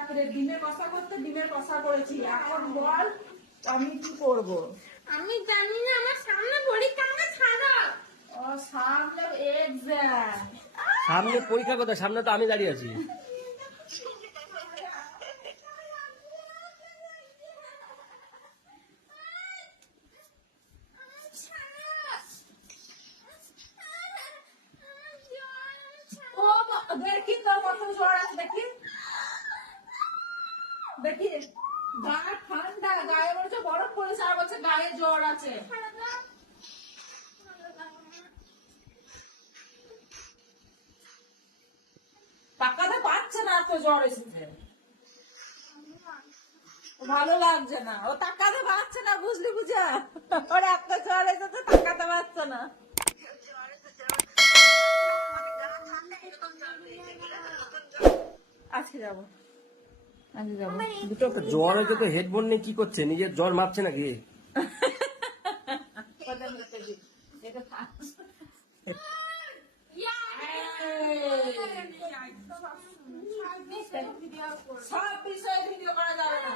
রাত্রে ডিমের কষা করতে ডিমের কষা করেছি। এখন বল আমি কি করব? আমি জানি না আমার সামনে পরীক্ষা আমাকে ছাড়ো। ও সামনে এক্সাম সামনে পরীক্ষা কথা সামনে তো আমি দাঁড়িয়ে আছি। দেখি তোর কত জ্বর আছে দেখি। দেখি গা ঠান্ডা, গায়ে বলছে বরফ পড়েছে, আর বলছে গায়ে জ্বর আছে। টাকাতে পাচ্ছে না তো জ্বর এসেছে। ভালো লাগছে না। ও টাকাতে পাচ্ছে না, বুঝলি বুঝা ওর এত জ্বর এসেছে টাকাতে পাচ্ছে না। আজকে যাব। জ্বর হয়েছে তো হেডফোন নিয়ে কি করছে নিজের জ্বর মাপছে নাকি কথা বলতে দিই। এটা থাক। সব বিষয়ে ভিডিও করা যাবে না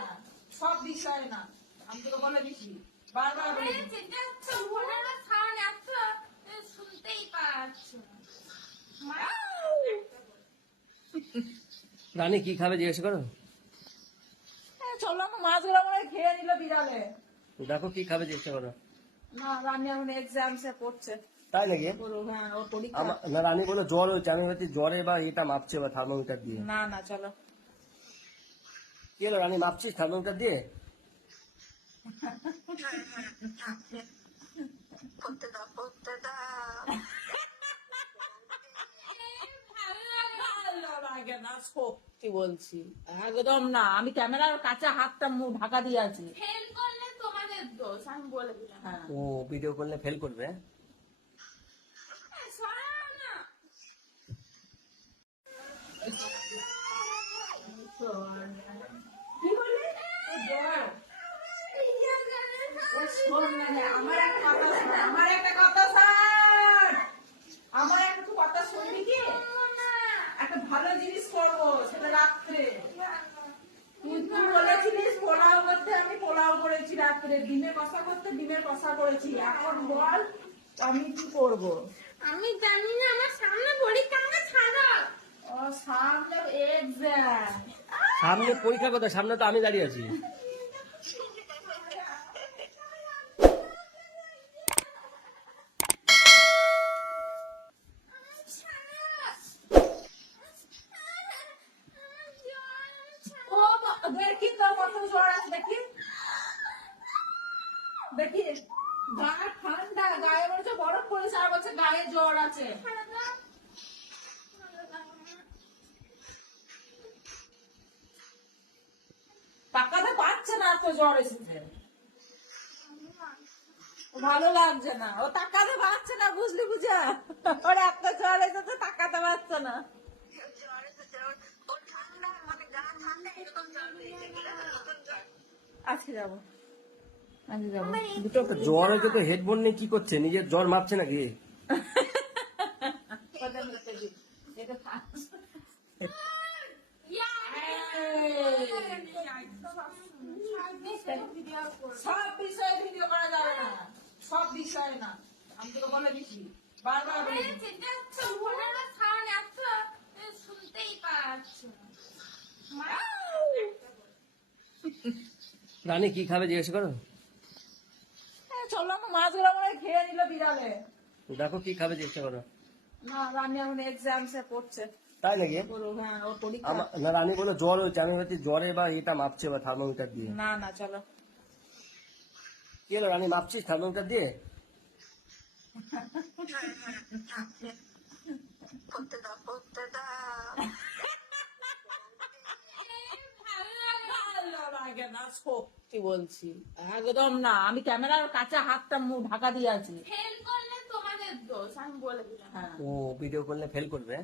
সব বিষয়ে না আমি তোকে বলে দিচ্ছি বারবার শুনতেই পাচ্ছ রানী কি খাবে জিজ্ঞেস করো হ্যাঁ, চলো আমার মাছগুলো মনে হয় খেয়ে নিল বিড়ালে। দেখো কি খাবে চেষ্টা করো। না রানী এখন এক্সাম সে পড়ছে। তাই নাকি? হ্যাঁ না রানী বলো জ্বর হয়েছে আমি ভাবছি জ্বরে বা এটা মাপছে বা থার্মোমিটার দিয়ে। না না চলো। কি হলো রানী মাপছিস থার্মোমিটার দিয়ে? ভালো লাগে না সত্যি বলছি? একদম না আমি ক্যামেরার কাছে হাতটা মুখ ঢাকা দিয়ে আছি। ফেল করলে তোমাদের দোষ আমি বলে দিলাম। হ্যাঁ। ও ভিডিও করলে ফেল করবে? না। রে, আমার একটা কথা আমার একটা কথা শোন আমার একটা কথা শুনবি কি একটা ভালো জিনিস করব সেটা রাত্রে। তুই তুই বলেছিলিস? পোলাও করতে আমি পোলাও করেছি রাত্রে। ডিমে কষা করতে ডিমের কষা করেছি। এখন বল আমি কি করব? আমি জানি না আমার সামনে পরীক্ষা আমাকে ছাড়ো। ও সামনে এক্সাম সামনে পরীক্ষা কথা সামনে তো আমি দাঁড়িয়ে আছি ও মা- দেখি দেখি ঠান্ডা, গায়ে বলছে বরফ পড়েছে, আর বলছে গায়ে জ্বর আছে। টাকাতে পাচ্ছে না তো জ্বর এসেছে। ভালো লাগছে না। ও টাকাতে পাচ্ছে না, বুঝলি বুঝা ওর এত জ্বর এসেছে টাকাতে পাচ্ছে না। আজকে যাব আজকে যাব দুটো জ্বর হয়েছে তো হেডফোন নিয়ে কি করছে নিজের জ্বর মাপছে নাকি। সব বিষয়ে ভিডিও করা যাবে না সব বিষয়ে না আমি তোকে বলে দিচ্ছি বারবার বলে দিচ্ছি শুনতেই পাচ্ছ রানী কি খাবে জিজ্ঞেস করো? হ্যাঁ, চলো আমার মাছগুলো মনে হয় খেয়ে নিল বিড়ালে। দেখো কি খাবে জিজ্ঞেস করো। না রানি এখন এক্সাম সে পড়ছে। তাই নাকি? হ্যাঁ আমার না রানী বলে জ্বর হয়েছে আমি ভাবছি জ্বরে বা এটা মাপছে বা থার্মোমিটার দিয়ে। না না চলো। কি হলো রানী মাপছিস থার্মোমিটার দিয়ে? ভালো লাগে না সত্যি বলছি। একদম না আমি ক্যামেরার কাছে হাতটা মুখ ঢাকা দিয়ে আছি। ফেল করলে তোমাদের দোষ আমি বলে দিলাম। হ্যাঁ। ও ভিডিও করলে ফেল করবে?